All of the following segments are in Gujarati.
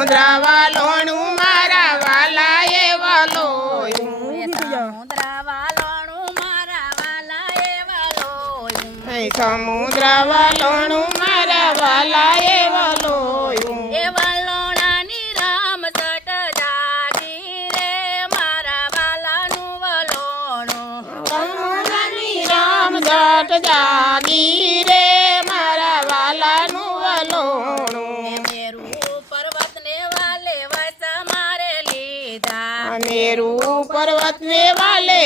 મુદ્રા વાલોણું મારા વાલા. એ વાલોયું સમુદ્ર વાલોણું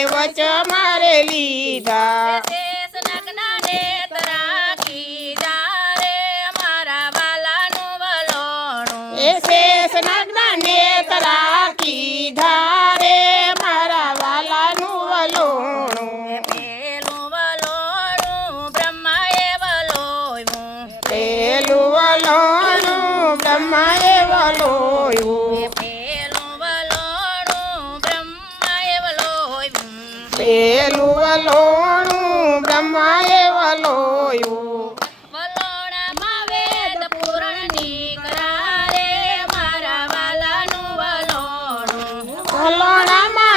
વચ મારે લીધા. વલોણું બ્રહ્માએ વલોયું. વલોણામાં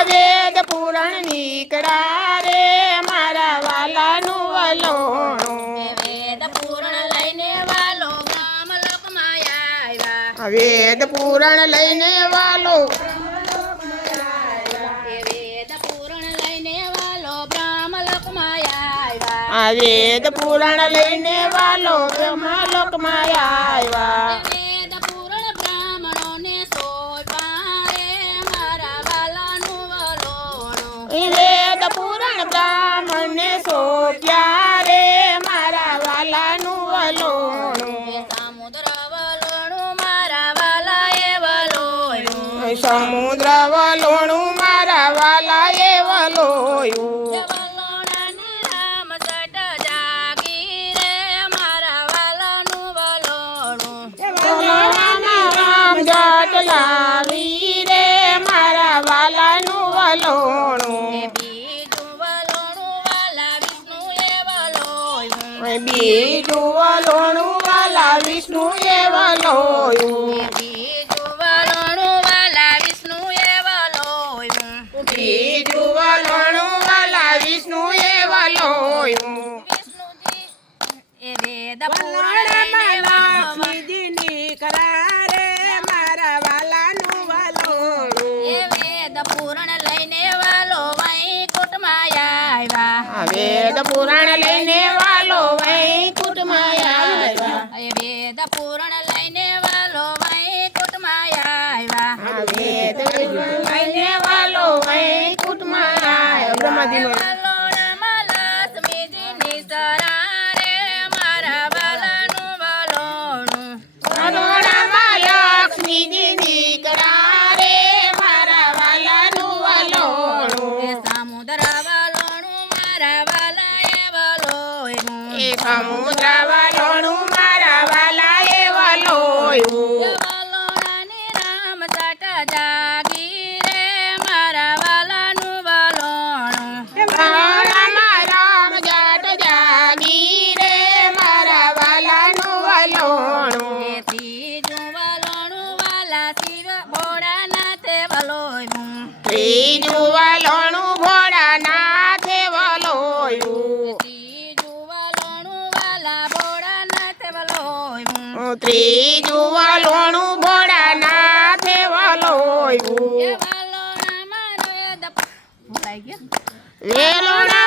વેદ પૂરણ નીકળા રે મારા વાલાનું વલોણું. વેદ પૂરણ લઈને વાલો ગામ લોકમાં વેદ પૂરણ લઈને વાલો આ વેદ પુરાણ લઈને વાલો બ્રહ્માલોકમાં આવ્યા. વેદ પુરાણ બ્રાહ્મણો પુરાણ બ્રાહ્મણ ને સોપ્યા રે મારા સમુદ્ર વલોણું મારા વાલાએ વલોણું. સમુદ્ર વલોણું જુવલોણું વાલા વિષ્ણુ એ વલોયું. એ વલોયું. જુવલોણું પુરાણ લઈને વાલો વૈકુટમાં આવ્યા. વેદ પુરાણ લઈને બ્રહ્માદિમાં ત્રીજું વલોણું ભોળાના થે વલોયું વેલોણા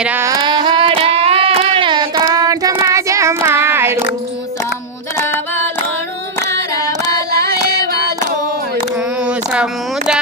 ઝેર હળહળ કંઠમાં જમાયું સમુદ્ર વાલોણું મારા વાલા એ વાલોણું હું સમુદ્ર